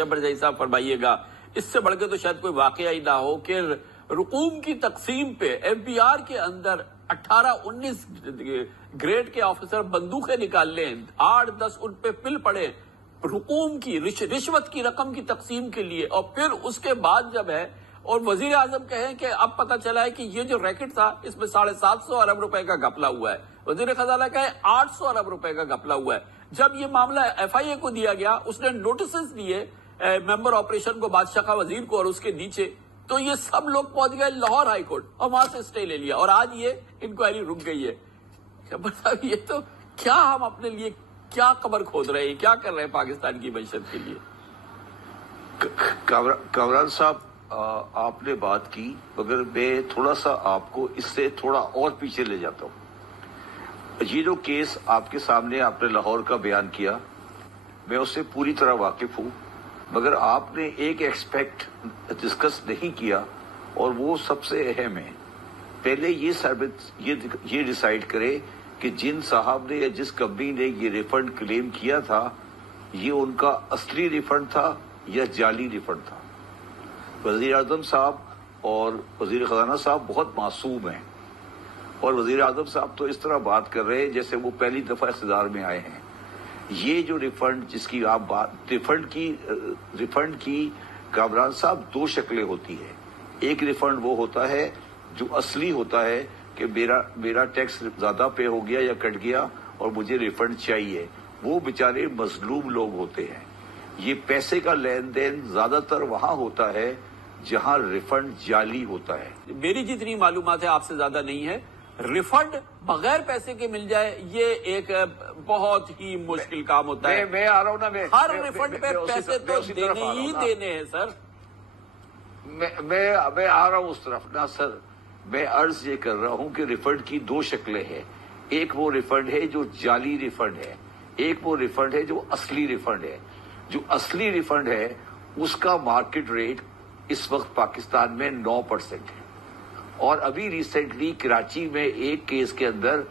जबर जई साहब फरमाइएगा, इससे बढ़ के तो शायद कोई वाकया ही ना हो कि रकूम की तकसीम पे एफबीआर के अंदर 18-19 ग्रेड के ऑफिसर बंदूकें निकाल लें, 8-10 उन पे पिल पड़े रकूम की रिश्वत की रकम की तकसीम के लिए, और फिर उसके बाद जब है और वजीर आजम कहें कि अब पता चला है कि ये जो रैकेट था इसमें 750 अरब रुपए का घपला हुआ है, वजीर खजाना कहे 800 अरब रुपए का घपला हुआ है। जब ये मामला एफआईए को दिया गया, उसने नोटिस दिए मेंबर ऑपरेशन को, बादशाह का वजीर को और उसके नीचे, तो ये सब लोग पहुंच गए लाहौर हाई कोर्ट और वहां से स्टे ले लिया और आज ये इंक्वायरी रुक गई है। मतलब ये तो क्या हम अपने लिए क्या कब्र खोद रहे हैं, क्या कर रहे हैं पाकिस्तान की मैशत के लिए। कामरान साहब, आपने बात की, मगर मैं थोड़ा सा आपको इससे थोड़ा और पीछे ले जाता हूँ। ये जो केस आपके सामने आपने लाहौर का बयान किया, मैं उससे पूरी तरह वाकिफ हूँ, मगर आपने एक एक्सपेक्ट डिस्कस नहीं किया और वो सबसे अहम है। पहले ये डिसाइड करे कि जिन साहब ने या जिस कंपनी ने ये रिफंड क्लेम किया था, ये उनका असली रिफंड था या जाली रिफंड था। वजीर आजम साहब और वजीर खजाना साहब बहुत मासूम हैं और वजीर आजम साहब तो इस तरह बात कर रहे हैं जैसे वो पहली दफा इख्तियार में आए हैं। ये जो रिफंड जिसकी आप बात, रिफंड की कामरान साहब दो शक्लें होती है। एक रिफंड वो होता है जो असली होता है कि मेरा टैक्स ज्यादा पे हो गया या कट गया और मुझे रिफंड चाहिए। वो बेचारे मजलूम लोग होते हैं। ये पैसे का लेन देन ज्यादातर वहां होता है जहां रिफंड जाली होता है। मेरी जितनी मालूमात है आपसे ज्यादा नहीं है, रिफंड बगैर पैसे के मिल जाए ये एक बहुत ही मुश्किल काम होता है। मैं आ रहा हूं ना, हर रिफंड पे पैसे तो देने ही देने हैं सर। मैं आ रहा हूं उस तरफ ना सर। मैं अर्ज ये कर रहा हूं कि रिफंड की दो शक्लें हैं। एक वो रिफंड है जो जाली रिफंड है, एक वो रिफंड है जो असली रिफंड है। जो असली रिफंड है उसका मार्केट रेट इस वक्त पाकिस्तान में 9% है। और अभी रिसेंटली कराची में एक केस के अंदर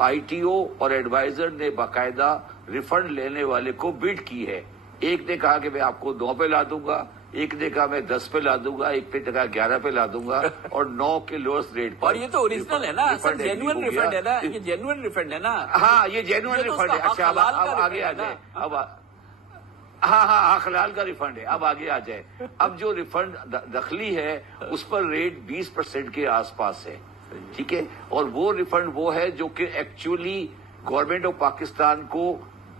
आईटीओ और एडवाइजर ने बाकायदा रिफंड लेने वाले को बिड की है। एक ने कहा कि मैं आपको 9 पे ला दूंगा, एक ने कहा मैं 10 पे ला दूंगा, एक ने कहा 11 पे ला दूंगा और 9 के लोएस्ट रेट पर। और ये तो ओरिजिनल है ना सर, जेन्युइन रिफंड है ना, ये जेन्युइन रिफंड है ना। हाँ, ये जेन्युइन रिफंड है। अच्छा, अब आगे आ जाए। अब हाँ, खलाल का रिफंड है। अब आगे आ जाए। अब जो रिफंड दखली है उस पर रेट 20% के आसपास है, ठीक है। और वो रिफंड वो है जो कि एक्चुअली गवर्नमेंट ऑफ पाकिस्तान को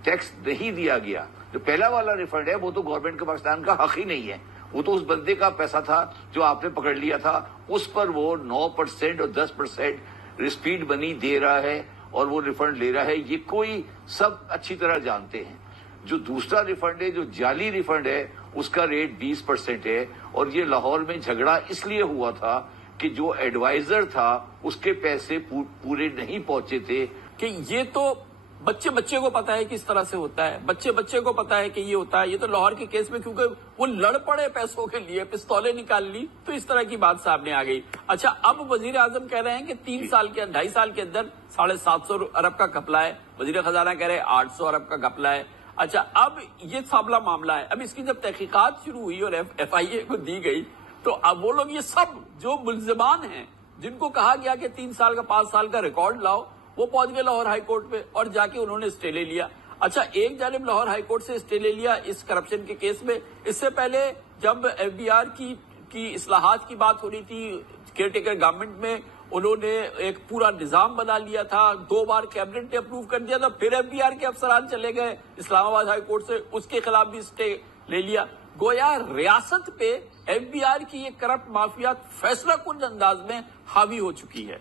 टैक्स नहीं दिया गया। जो पहला वाला रिफंड है वो तो गवर्नमेंट ऑफ पाकिस्तान का हक ही नहीं है, वो तो उस बंदे का पैसा था जो आपने पकड़ लिया था। उस पर वो 9% और 10% स्पीड मनी दे रहा है और वो रिफंड ले रहा है। ये कोई सब अच्छी तरह जानते हैं। जो दूसरा रिफंड है, जो जाली रिफंड है, उसका रेट 20% है। और ये लाहौर में झगड़ा इसलिए हुआ था कि जो एडवाइजर था उसके पैसे पूरे नहीं पहुंचे थे। कि ये तो बच्चे को पता है किस तरह से होता है, बच्चे को पता है कि ये होता है। ये तो लाहौर के केस में क्योंकि वो लड़ पड़े पैसों के लिए, पिस्तौलें निकाल ली, तो इस तरह की बात सामने आ गई। अच्छा, अब वजीर आजम कह रहे हैं कि 2.5 साल के अंदर 750 अरब का घपला है, वजीर खजाना कह रहे हैं 800 अरब का घपला है। अच्छा, अब ये साबला मामला है। अब इसकी जब तहकीकात शुरू हुई और एफआईए को दी गई, तो अब वो लोग ये सब जो मुल्जिमान हैं, जिनको कहा गया कि 3 साल का 5 साल का रिकॉर्ड लाओ, वो पहुंच गए लाहौर हाई कोर्ट पे और जाके उन्होंने स्टे ले लिया। अच्छा, एक जानिब लाहौर हाई कोर्ट से स्टे ले लिया इस करप्शन के केस में। इससे पहले जब एफबीआर की इस्लाहात की बात हो रही थी, केयरटेकर गवर्नमेंट में उन्होंने एक पूरा निजाम बना लिया था, 2 बार कैबिनेट ने अप्रूव कर दिया था, फिर एफबीआर के अफसरान चले गए इस्लामाबाद हाई कोर्ट से, उसके खिलाफ भी स्टे ले लिया। गोया रियासत पे एफबीआर की ये करप्ट माफिया फैसला कुन अंदाज में हावी हो चुकी है।